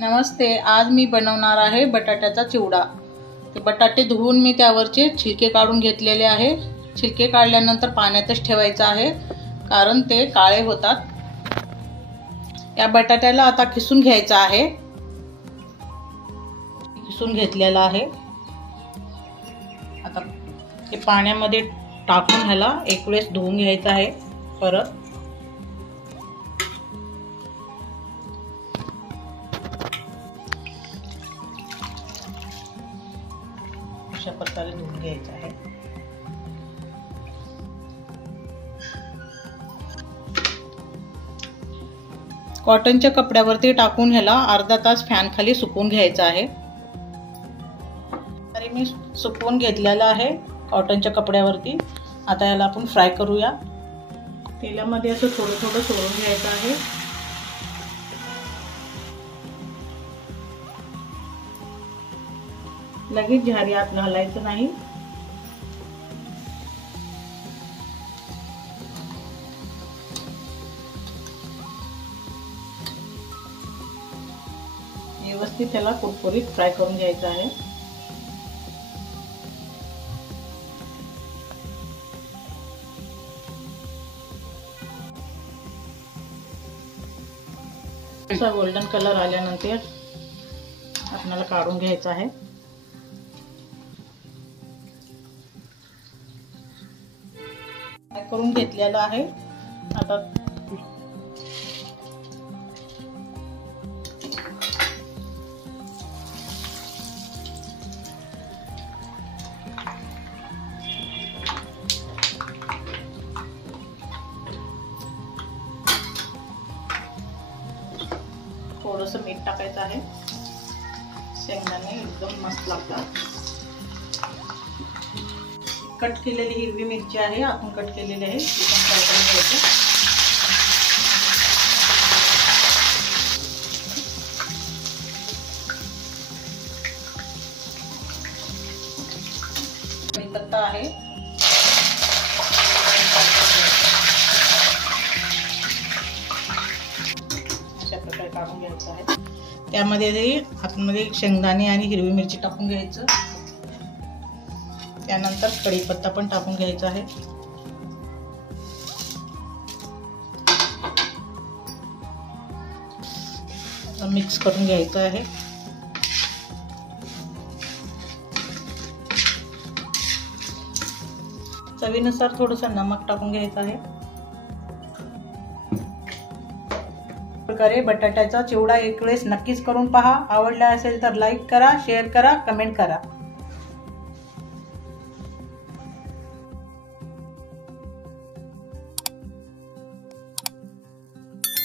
नमस्ते, आज मी बनवणार आहे बटाट्याचा चिवडा। ते बटाटे धुवून मी त्यावरचे छिलके काढून घेतलेले आहे। छिलके काढल्यानंतर पाण्यातच ठेवायचे आहे कारण ते काळे होतात। या बटाट्याला आता किसून घ्यायचा आहे। किसून घेतलेला आहे। आता हे पाण्यामध्ये टाकून ह्याला एक वेळेस धुवून घ्यायचा आहे। परत अशा प्रकारे धुवून घ्यायचं आहे। कॉटनच्या कपड्यावरती टाकून ह्याला अर्धा तास फॅन खाली सुकवून घ्यायचं आहे। तरी मी सुकवून घेतलेला आहे कॉटनच्या कपड्यावरती। आता याला आपण फ्राय करूया। तेलामध्ये असं थोडं थोडं सोडून घ्यायचं आहे। लगेच जाहिरात घालायचं नाही। व्यवस्थित त्याला कुरकुरीत फ्राय करून घ्यायचं आहे। असा गोल्डन कलर आल्यानंतर आपल्याला काढून घ्यायचा आहे। फ्राय करून घेतलेला आहे। आता थोडंसं मीठ टाकायचं आहे। शेंगदाणे एकदम मस्त लागतात। कट केलेली हिरवी मिरची आहे, आपण कट केलेली आहे, ती पण फ्राय करून घ्यायची। कढीपत्ता आहे, अशा प्रकारे काढून घ्यायचं आहे। त्यामध्ये आतमध्ये शेंगदाणे आणि हिरवी मिरची टाकून घ्यायचं। त्यानंतर कढीपत्ता पण टाकून घ्यायचा आहे। मिक्स करून घ्यायचं आहे। चवीनुसार थोडंसं नमक टाकून घ्यायचं आहे। प्रकारे बटाट्याचा चिवडा एक वेळेस नक्कीच करून पहा। आवडला असेल तर लाईक करा, शेअर करा, कमेंट करा।